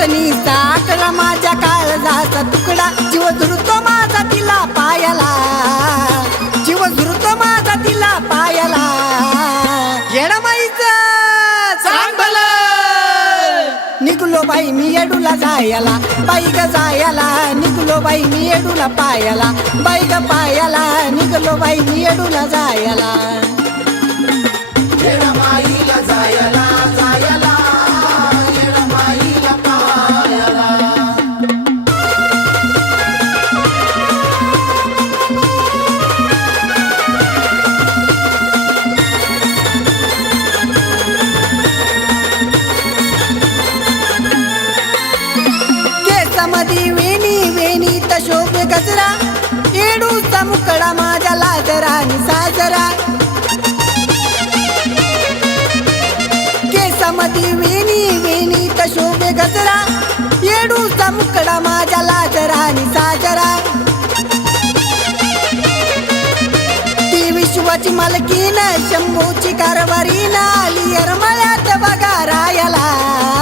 नतनी साकला माझ्या काळजाचा तुकडा. जीव धुरतो माझा तिला पायाला. जीव धुरतो माझा तिला पायाला. येडमाईचा निघलो बाई मी येडूला जायला. बाई ग जायला निघलो बाई मी येडूला पायाला. बाई ग पायाला निघलो बाई मी येडूला जायला. शोभे शोभ गजरा येडूचा मुकडा माझ्या लाजरा आणि साजरा. केसामध्ये वेणी वेणी शोभ गजरा येडूचा मुकडा माझ्या लाजरा आणि साजरा. ती विश्वाची मालकीन शंभूची कारभारी आली यरमळ्यात बघा रायाला.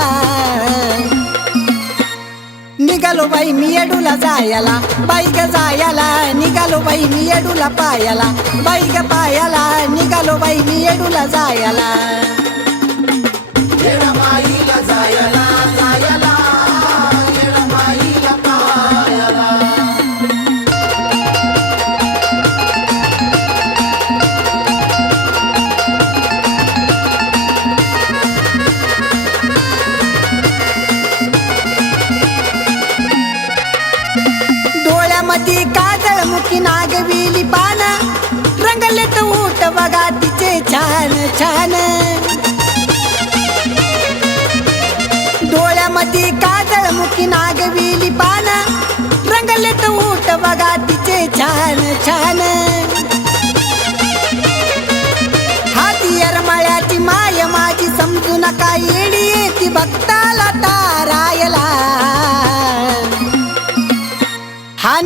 निघालो बाई मी येडूला जायला बाई ग जायला निघालो बाई मी येडूला पायाला बाई ग पायाला निघालो बाई मी येडूला जायला. डोळ्यामध्ये काजळ मुखी नागविली पान. रंगले तर ऊट बघा तिचे छान छान. डोळ्यामध्ये काजळ मुखी नागविली पान. रंगले तर ऊट बघा तिचे छान छान. हाती अरमाळ्याची माय माझी समजू नका येडी ती भक्ताला तारायला.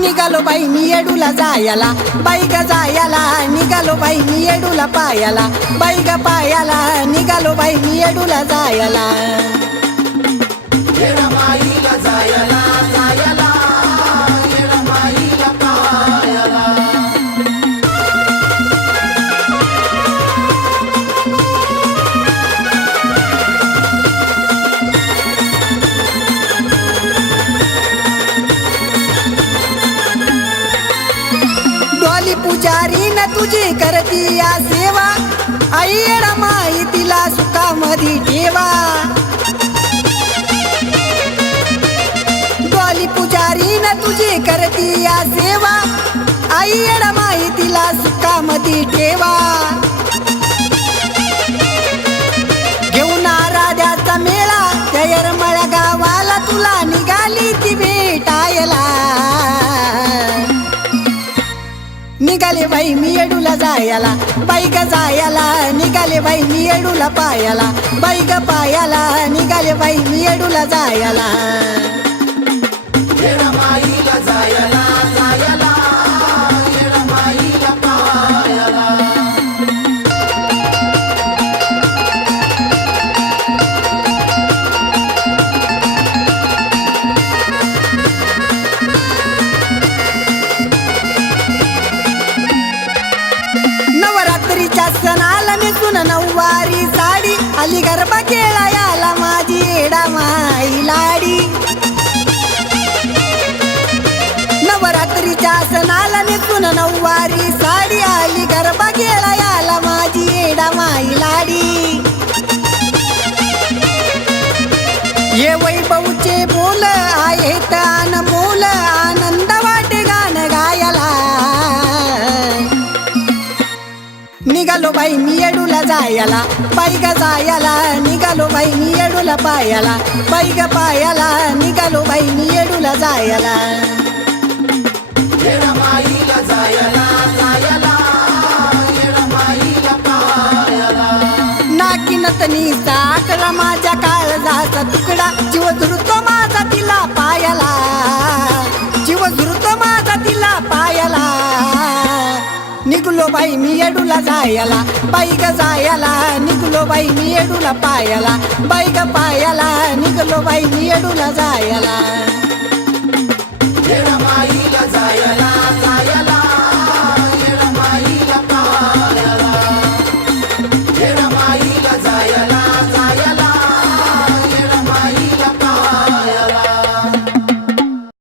निघालो बाई मी येडूला जायला बाई ग जायला निघालो बाई मी येडूला पायाला बाई ग पायाला निघालो बाई मी येडूला जायला. पुजारी न तुझी करती या सेवा. आई रमाई तिला सुखामधी ठेवा. डॉली पुजारी न तुझी करती या सेवा. आई रमाई तिला सुखामधी ठेवा. निघाले बाई मी येडूला जायला. बाई ग जायला निघाले बाई मी येडूला पायाला. बाई ग पायाला निघाले बाई मी येडूला जायला. नवरात्रीच्या मी सुन नऊवारी साडी. आली गरबा याला माझी येडा माई लाडी. नवरात्रीच्या सणाला सुन नऊवारी साडी. आली गरबा याला माझी येडा माई लाडी. ये वैभवचे बोल निघालो बाई मी येडूला जायला. बाई ग जायला निघालो बाई मी येडूला पायाला. बाई ग पायाला निघालो बाई मी येडूला जायला. बाई मी येडूला जायला बाई ग जायला निघलो बाई मी येडूला पायाला. बाई ग पायाला निघलो बाई मी येडूला जायला. जायला जायला.